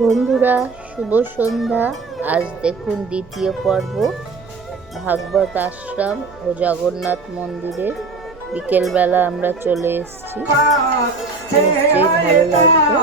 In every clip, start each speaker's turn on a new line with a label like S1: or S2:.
S1: বন্ধুরা শুভ সন্ধ্যা। আজ দেখুন দ্বিতীয় পর্ব ভাগবত আশ্রম ও জগন্নাথ মন্দিরে বিকেলবেলা আমরা চলে এসেছি। নিশ্চয়ই ভালো লাগবে।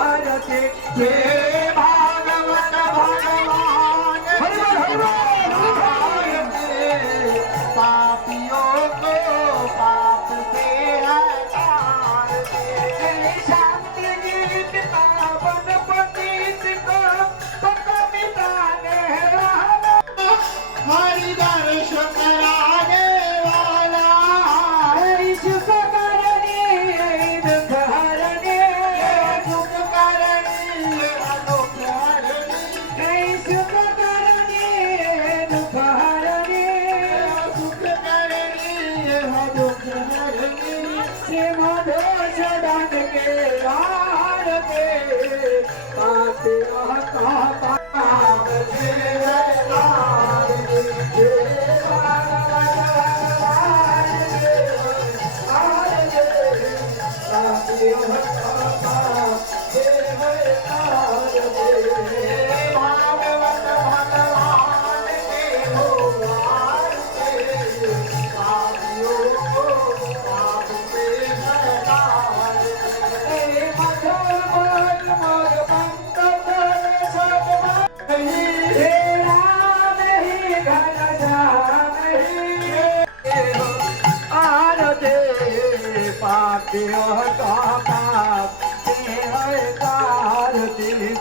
S2: แล้วนะครับ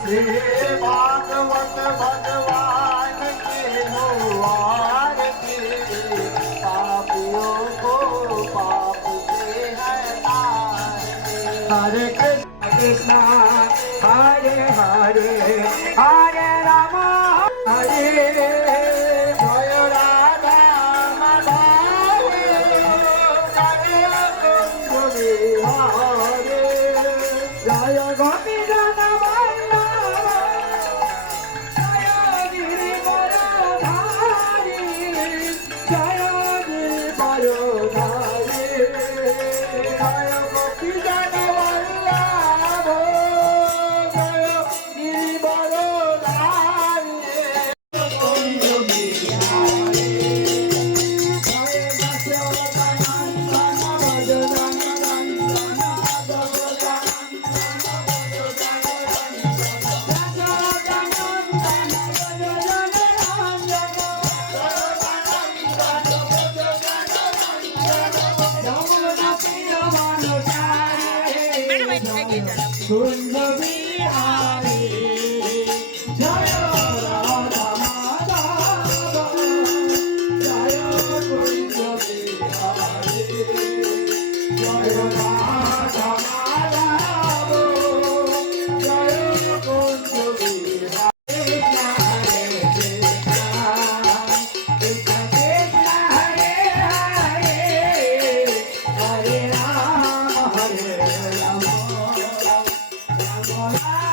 S2: હે কুঞ্জ বিহারী জয় রাধা মাধব জয় কুঞ্জ বিহারী জয় রাধা মাধব জয় কুঞ্জ বিহারী হরে কৃষ্ণ কৃষ্ণ কৃষ্ণ হরে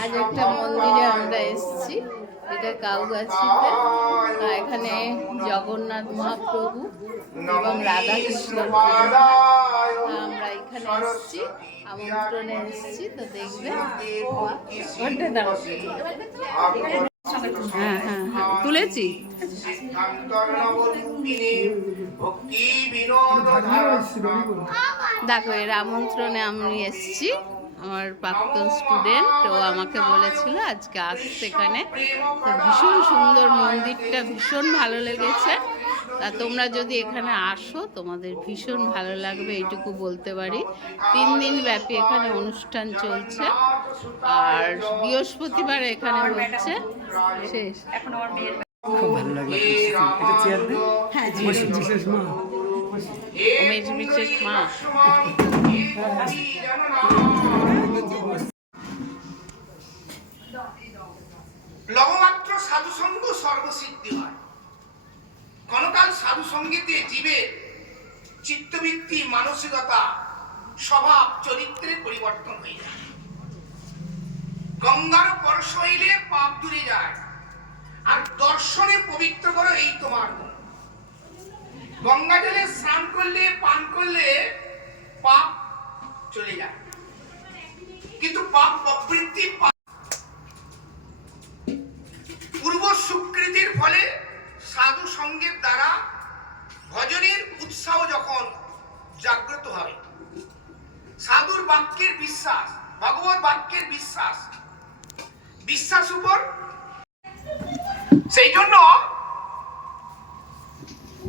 S1: আজ একটা মন্দিরে আমরা এসেছি। এটা কাউগাছিতে আর এখানে জগন্নাথ মহাপ্রভু এবং রাধা কৃষ্ণের আমরা এখানে এসেছি। আমন্ত্রণে এসেছি তো দেখবে।
S3: হ্যাঁ হ্যাঁ হ্যাঁ। তুলেছি। দেখো এর আমন্ত্রণে আমি এসেছি। আমার প্রাক্তন স্টুডেন্ট ও আমাকে বলেছিল আজকে আসতে এখানে। তো ভীষণ সুন্দর মন্দিরটা ভীষণ ভালো লেগেছে। তা তোমরা যদি এখানে আসো তোমাদের ভীষণ ভালো লাগবে এইটুকু বলতে পারি। তিন দিন ব্যাপী এখানে অনুষ্ঠান চলছে। আর বৃহস্পতিবার এখানে হচ্ছে শেষ।
S4: খুব ভালো লাগল। হ্যাঁ বিশেষ মা।
S3: বিশেষ মা।
S5: লবমাত্র সাধুসঙ্গ সর্বসিদ্ধি হয়। ক্ষণকাল সাধুসঙ্গীতে জীবের চিত্তবৃত্তি, মানসিকতা, স্বভাব চরিত্রের পরিবর্তন হয়ে যায়। গঙ্গার পরশ হইলে পাপ দূরে যায় আর দর্শনে পবিত্র করো এই তোমার গুণ গঙ্গা জলে স্নান করলে, পান করলে পাপ চলে যায়। কিন্তু পাপ প্রবৃত্তি পূর্ব সুকৃতির ফলে সাধু সঙ্গের দ্বারা ভজনের উৎসাহ যখন জাগ্রত হয়, সাধুর বাক্যের বিশ্বাস, ভগবত বাক্যের বিশ্বাস বিশ্বাস উপর সেই জন্য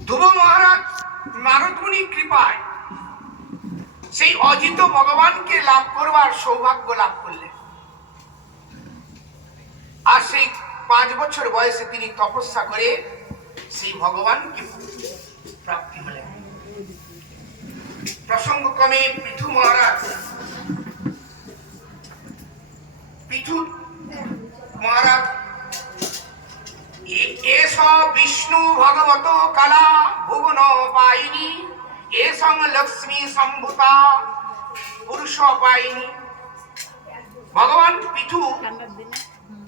S5: ধ্রুব মহারাজ নারদমুনি কৃপায় সেই অজিত ভগবানকে লাভ করবার সৌভাগ্য লাভ করলেন। আর সেই পাঁচ বছর বয়সে তিনি তপস্যা করে সেই ভগবানকে প্রাপ্তি হলেন। প্রসঙ্গক্রমে পৃথু মহারাজ পৃথু মহারাজ এ- এস বিষ্ণু ভগবত কালা ভুবন পাইনি এসং লক্ষ্মী সম্ভুতা পুরুষ পাইনি ভগবান পৃথু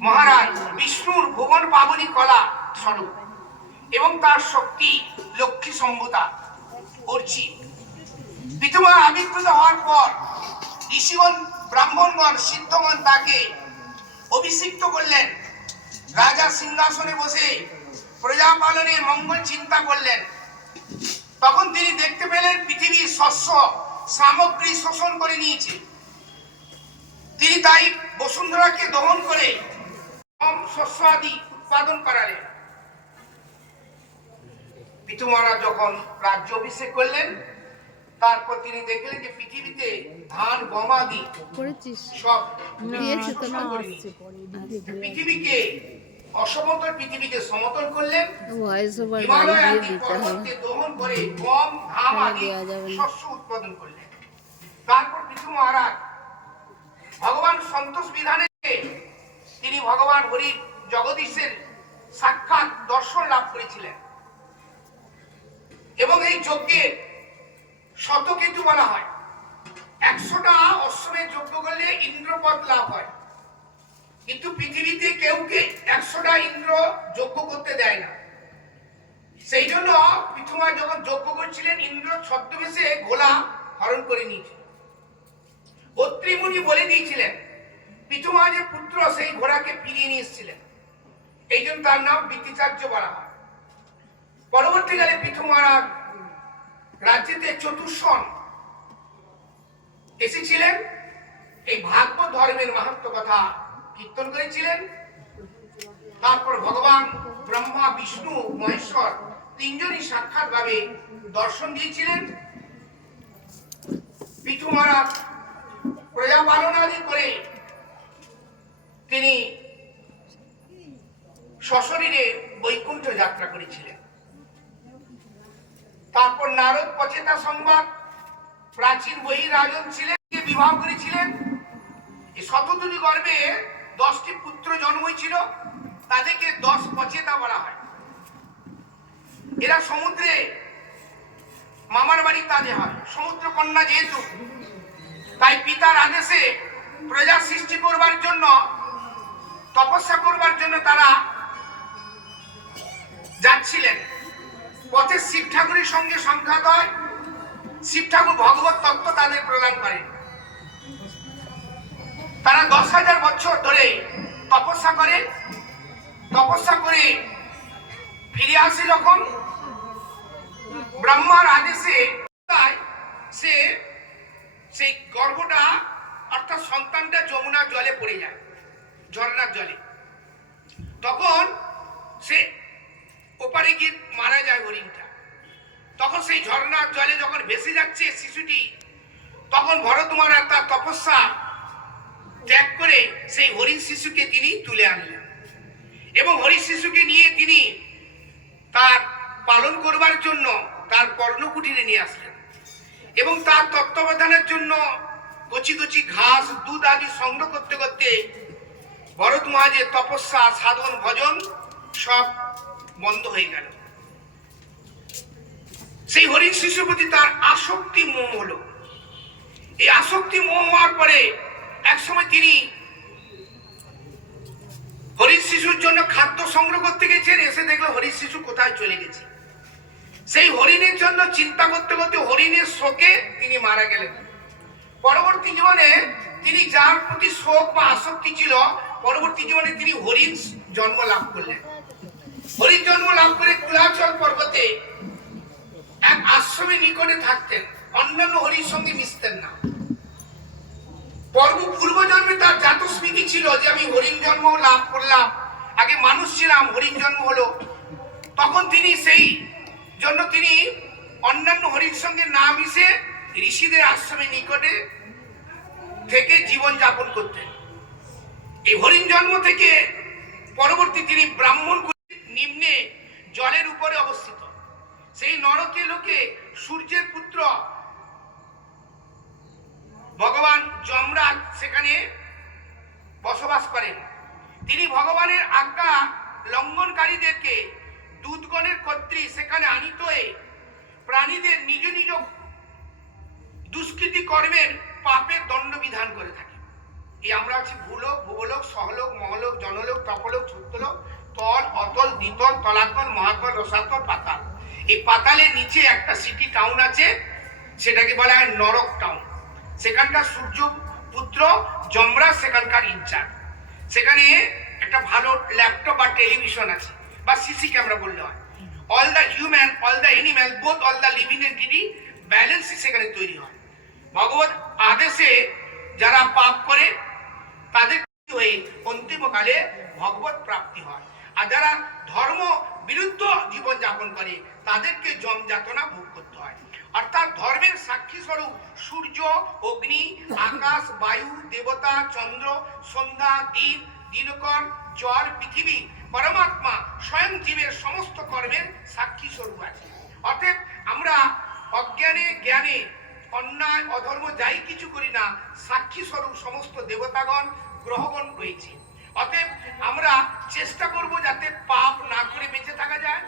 S5: মহারাজ বিষ্ণুর ভুবন পাবনী কলা স্বরূপ এবং তার শক্তি লক্ষ্মী সম্ভুতা অর্চি পৃথিবী আবির্ভূত হওয়ার পর ঋষিগণ, ব্রাহ্মণগণ, সিদ্ধগণ তাকে অভিষিক্ত করলেন। রাজা সিংহাসনে বসে প্রজা পালনের মঙ্গল চিন্তা করলেন। তখন তিনি দেখতে পেলেন পৃথিবীর শস্য সামগ্রী শোষণ করে নিয়েছে। তিনি তাই বসুন্ধরাকে দহন করে কম শস্য আদি উৎপাদন করালেন। পিতু মহারাজ যখন রাজ্য অভিষেক করলেন তারপর তিনি দেখলেন যে পৃথিবীতে ধান গম আদি সব নিয়েছে। পৃথিবীকে অসমতল পৃথিবীকে সমতল করলেন।
S3: ভয়েস ওভার
S5: হিমালয় আদি পর্বতকে দহন করে গম আদি। শস্য উৎপাদন করলেন। তারপর মহারাজ ভগবান সন্তোষ বিধানে তিনি ভগবান হরি জগদীশের সাক্ষাৎ দর্শন লাভ করেছিলেন। এবং এই যজ্ঞে শতকেতু বলা হয়। একশোটা অশ্বমের যজ্ঞ করলে ইন্দ্রপদ লাভ হয়। কিন্তু পৃথিবীতে কেউকে একশোটা ইন্দ্র যজ্ঞ করতে দেয় না। সেই জন্য পৃথুমা যখন যজ্ঞ করছিলেন, ইন্দ্র ছদ্মবেশে গোলা হরণ করে নিয়েছিল অত্রিমুনি বলে দিয়েছিলেন, পৃথুমা যে পুত্র, সেই ঘোড়াকে ফিরিয়ে নিয়ে এসেছিলেন। এই জন্য তার নাম বিতিচার্য বলা হয়। পরবর্তীকালে পৃথু মহারাজ রাজ্যেতে চতুর্শন এসেছিলেন। এই ভাগবত ধর্মের মাহাত্ম কথা কীর্তন করেছিলেন। তারপর ভগবান ব্রহ্মা, বিষ্ণু, মহেশ্বর তিনজনই সাক্ষাৎ ভাবে দর্শন দিয়েছিলেন। পিঠু মহারাজ প্রজা পালনাদি করে তিনি সশরীরে বৈকুণ্ঠ যাত্রা করেছিলেন। তারপর নারদ পচেতা সংবাদ, প্রাচীন বহি রাজন ছিলেন, বিবাহ করেছিলেন। শতদুরি গর্ভে দশটি পুত্র জন্ম হয়েছিল তাদেরকে দশ পচেতা বলা হয়। এরা সমুদ্রে মামার বাড়ি তাজে হয় সমুদ্র কন্যা যেহেতু, তাই পিতার আদেশে প্রজা সৃষ্টি করবার জন্য, তপস্যা করবার জন্য তারা যাচ্ছিলেন। পথে শিব ঠাকুরের সঙ্গে সংঘাত হয়, শিব ঠাকুর ভগবত তত্ত্ব তাদের প্রদান করেন। তারা দশ হাজার বছর ধরে তপস্যা করে তপস্যা করে ফিরে আসে যখন ব্রহ্মার আদেশে সে সেই গর্ভটা অর্থাৎ সন্তানটা যমুনার জলে পড়ে যায় ঝর্ণার জলে। তখন সে ওপারে গিয়ে মারা যায় হরিণটা। তখন সেই ঝর্ণার জলে যখন ভেসে যাচ্ছে শিশুটি, তখন ভরতমারা তার তপস্যা সেই হরিণ শিশুকে তিনি তুলে আনলেন। এবং হরিণ শিশুকে নিয়ে তিনি তার পালন করবার জন্য তার কর্ণকুটিরে নিয়ে আসলেন। এবং তার তত্ত্বাবধানের জন্য কচি কচি ঘাস, দুধ আদি সংগ্রহ করতে করতে ভরত মহাজের তপস্যা, সাধন, ভজন সব বন্ধ হয়ে গেল। সেই হরিণ শিশুর প্রতি তার আসক্তি মোহ হলো। এই আসক্তি মোহ হওয়ার পরে একসময় তিনি হরিণ শিশুর জন্য খাদ্য সংগ্রহ করতে গেছেন, এসে দেখল হরিণ শিশু কোথায় চলে গেছে। সেই হরিণের জন্য চিন্তা করতে করতে হরিণের শোকে তিনি মারা গেলেন। পরবর্তী জীবনে তিনি যার প্রতি শোক বা আসক্তি ছিল, পরবর্তী জীবনে তিনি হরিণ জন্ম লাভ করলেন। হরিণ জন্ম লাভ করে কুলাচল পর্বতে এক আশ্রমে নিকটে থাকতেন, অন্যান্য হরির সঙ্গে মিশতেন না। পর্ব পূর্বজন্মে তার জাত স্মৃতি ছিল যে আমি হরিণ জন্ম লাভ করলাম। আগে মানুষ ছিলাম, হরিণ জন্ম হলো। তখন তিনি সেই জন্য তিনি অন্যান্য হরির সঙ্গে না মিশে ঋষিদের আশ্রমে নিকটে থেকে জীবন যাপন করতেন। এই হরিণ জন্ম থেকে পরবর্তী তিনি ব্রাহ্মণ নিম্নে জলের উপরে অবস্থিত। সেই নরকে লোকে সূর্যের পুত্র ভগবান যমরাজ সেখানে বসবাস করেন। তিনি ভগবানের আজ্ঞা লঙ্ঘনকারীদেরকে দুধগণের কর্তৃ সেখানে আনিত হয়ে প্রাণীদের নিজ নিজ দুষ্কৃতি কর্মের পাপের দণ্ডবিধান করে থাকে। এই আমরা আছি ভূলোক, ভূগোলোক, সহলোক, মহলোক, জনলোক, তপলোক ছুত্রলোক তল, অতল, দ্বিতল, তলাতল, মহাতল, রসাতল, পাতাল। এই পাতালের নিচে একটা সিটি টাউন আছে, সেটাকে বলা হয় নরক টাউন সেখানকার সূর্য পুত্র যমরাজ সেখানকার ইনচার্জ সেখানে একটা ভালো ল্যাপটপ বা টেলিভিশন আছে, বা সিসি ক্যামেরা বললে হয়। All the human all the animal both all the living entity ব্যালেন্সই সেখানে তৈরি হয়। ভগবত আদেশে যারা পাপ করে, তাদের হয়ে অন্তিমকালে ভগবত প্রাপ্তি হয়। আর যারা ধর্ম বিরুদ্ধ জীবন যাপন করে, তাদেরকে জম যাতনা ভোগ করতে হয়। অর্থাৎ ধর্মের সাক্ষী স্বরূপ সূর্য, অগ্নি, আকাশ, বায়ু, দেবতা, চন্দ্র, সন্ধ্যা দিন দিনকর, জল, পৃথিবী, পরমাত্মা, স্বয়ং জীবের সমস্ত কর্মের সাক্ষী স্বরূপ আছে। অতএব আমরা অজ্ঞানে, জ্ঞানে, অন্যায়, অধর্ম যাই কিছু করি না, সাক্ষী স্বরূপ সমস্ত দেবতাগণ, গ্রহগণ রয়েছে। অতএব আমরা চেষ্টা করব যাতে পাপ না করে বেঁচে থাকা যায়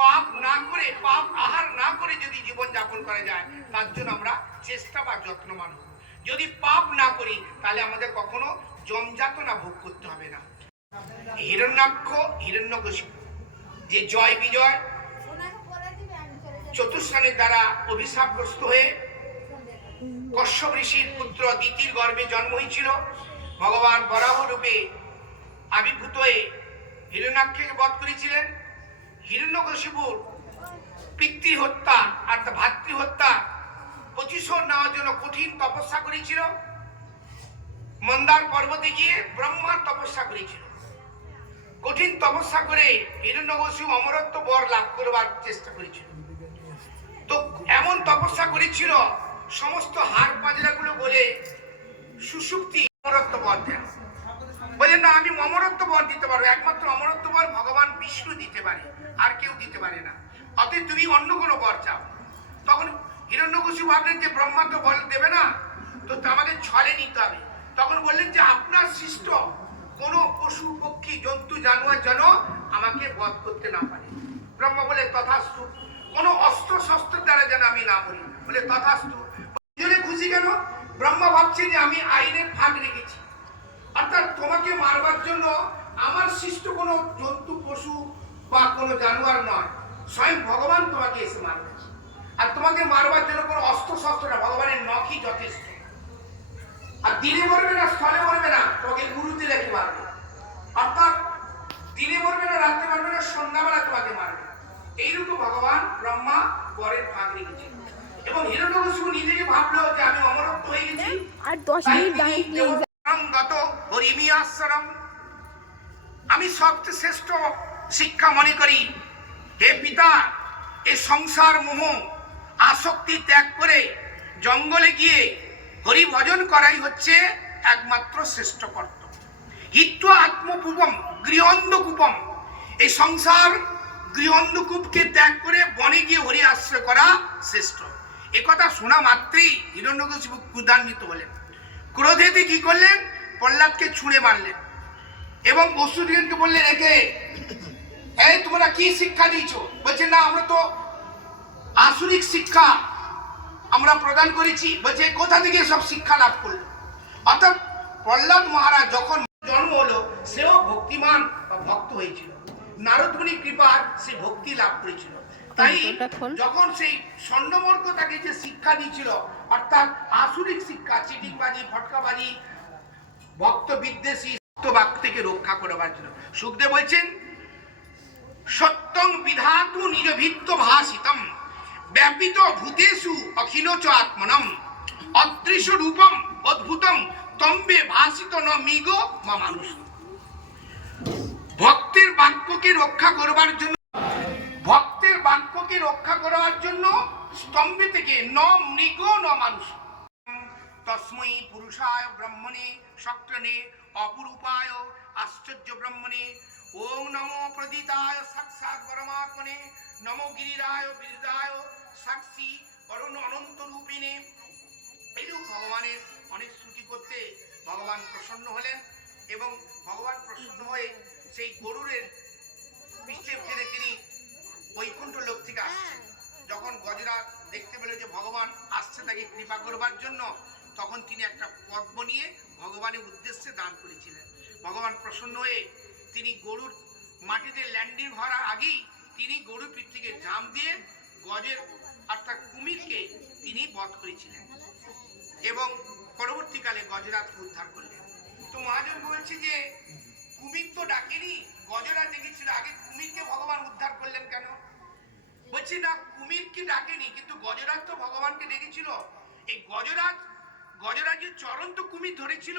S5: পাপ না করে পাপ আহার না করে যদি জীবন যাপন করা যায়, তার জন্য আমরা চেষ্টা বা যত্নবান হব। যদি পাপ না করি, তাহলে আমাদের কখনো জমযাতনা ভোগ করতে হবে না। হিরণ্যাক্ষ, হিরণ্যকশিপু, যে জয় বিজয় চতুর্শ্রেণীর দ্বারা অভিশাপগ্রস্ত হয়ে কশ্যপ ঋষির পুত্র দিতির গর্ভে জন্ম হয়েছিল। ভগবান বরাহ রূপে আবির্ভূত হয়ে হিরণ্যাক্ষকে বধ করেছিলেন। হিরণ্যকশিপুর পিতৃ হত্যা আর ভাতৃ হত্যা প্রতিশোধ নেওয়ার জন্য কঠিন তপস্যা করেছিল। মন্দার পর্বতে গিয়ে ব্রহ্মার তপস্যা করেছিল। কঠিন তপস্যা করে হিরণ্যকশিপু অমরত্ব বর লাভ করবার চেষ্টা করেছিল। তো এমন তপস্যা করেছিল, সমস্ত হাড় পাজরাগুলো বলে সুষুপ্তি অমরত্ব বর দেন। বলেন না, আমি অমরত্ব বর দিতে পারব একমাত্র অমরত্ব বর ভগবান বিষ্ণু দিতে পারে, আর কেউ দিতে পারে না। অতএব তুমি অন্য কোনো বর চাও। তখন হিরণ্যকশিপু ভাবলেন যে ব্রহ্মা তো বল দেবে না, তো আমাকে ছলে নিতে হবে। তখন বললেন যে আপনার সৃষ্ট কোন পশু, পক্ষী, জন্তু, জানোয়ার যেন আমাকে বধ করতে না পারে। ব্রহ্মা বলে, তথাস্তু, কোন অস্ত্র শস্ত্রের দ্বারা যেন আমি না মরি। বলে, তথাস্তু খুশি কেন? ব্রহ্মা ভাবছে যে আমি আইনের ফাঁক রেখেছি। অর্থাৎ তোমাকে মারবার জন্য আমার সৃষ্ট কোনো জন্তু, পশু বা কোনো জানোয়ার নয়। স্বয়ং ভগবান তোমাকে এসে মারবে আর তোমাকে মারবার জন্য কোনো অস্ত্র শস্ত্র না ভগবানের নখই যথেষ্ট। আর দিনে মরবে না স্থলে মরবে না তোমাকে গুরুতে রেখে মারবে। অর্থাৎ দিনে মরবে না রাত্রে মারবে না সন্ধ্যাবেলা তোমাকে মারবে। এইরকম ভগবান ব্রহ্মা বরের ভাগ রেখেছিল এবং হিরণ্যকশিপু নিজেকে ভাবলো যে আমি অমরত্ব হয়ে গেছি।
S6: আর দশ
S5: তাই
S6: মিনিট
S5: তিনি
S6: দাঁড়িয়ে প্লিজ
S5: দেবতাঙ্গত হরিমি আশ্রম আমি সবচেয়ে শ্রেষ্ঠ শিক্ষা মনে করি। হে পিতা, এ সংসার মোহ, আসক্তি ত্যাগ করে জঙ্গলে গিয়ে হরি ভজন করাই হচ্ছে একমাত্র শ্রেষ্ঠ কর্তব্য। হিত্ব আত্মপুপম গৃহন্ধকূপম। এই সংসার গৃহন্ধকূপকে ত্যাগ করে বনে গিয়ে হরি আশ্রয় করা শ্রেষ্ঠ। একথা শোনা মাত্রেই হিরণ্যকশিপু ক্রুধান্বিত হলেন। ক্রোধেতে কি করলেন? প্রহ্লাদকে ছুঁড়ে মারলেন এবং অসুরকে বললেন, একে এই তোমরা কি শিক্ষা দিয়েছ? বলছে না আমরা তো আসুরিক শিক্ষা আমরা প্রদান করেছি। বলছে কোথা থেকে সব শিক্ষা লাভ করল? অর্থাৎ প্রহ্লাদ মহারাজ যখন জন্ম হলো সেও ভক্তিমান বা ভক্ত হয়েছিল। নারদমুনি কৃপার সে ভক্তি লাভ করেছিল। তাই যখন সেই স্বর্ণমর্ক তাকে যে শিক্ষা দিয়েছিল অর্থাৎ আসুরিক শিক্ষা চিটিংবাজি ফটকাবাজি ভক্ত বিদ্বেষী বাক্য থেকে রক্ষা করবার জন্য সুখদেব বলছেন সত্যং বিধাতু নিরভিত্ত ভাষিতম। ব্যাপিত ভূতেষু অখিল চ আত্মনম। অদৃশ্য রূপম অদ্ভুতম। তম্বে ভাষিত ন মিগ মা মানুষ। ভক্তের বাক্যকে রক্ষা করবার জন্য ভক্তের বাক্যকে রক্ষা করার জন্য স্তম্ভে থেকে ন মৃগ, ন মানুষ। তস্মৈ পুরুষায় ব্রহ্মণে শক্রনে অপরূপায় আশ্চর্য ব্রহ্মণে ওম নমো প্রদিতায় সাক্ষাৎ পরমাত্মনে, নমো গিরিরায় বিরদায় সাক্ষী অরুণ অনন্ত রূপিণে। এইরূপ ভগবানের অনেক স্তুতি করতে ভগবান প্রসন্ন হলেন এবং ভগবান প্রসন্ন হয়ে সেই গরুরের পৃষ্ঠে ফেলে তিনি বৈকুণ্ঠ লোক থেকে আসছেন। যখন গজরা দেখতে পেল যে ভগবান আসছে তাকে কৃপা করবার জন্য, তখন তিনি একটা পদ্ম নিয়ে ভগবানের উদ্দেশ্যে দান করেছিলেন। ভগবান প্রসন্ন হয়ে তিনি গরুর মাটিতে ল্যান্ডিং হওয়ার আগেই তিনি গরুর পিঠ থেকে জাম দিয়ে গজের অর্থাৎ কুমিরকে তিনি বধ করেছিলেন এবং পরবর্তীকালে গজরাজকে উদ্ধার করলেন। তো মহাজন বলছে যে, কুমির তো ডাকেনি গজরাজ দেখেছিল আগে কুমিরকে ভগবান উদ্ধার করলেন কেন? বলছি, না, কুমিরকে ডাকেনি, কিন্তু গজরাজ তো ভগবানকে ডেকেছিল। এই গজরাজ গজরাজের চরণ তো কুমির ধরেছিল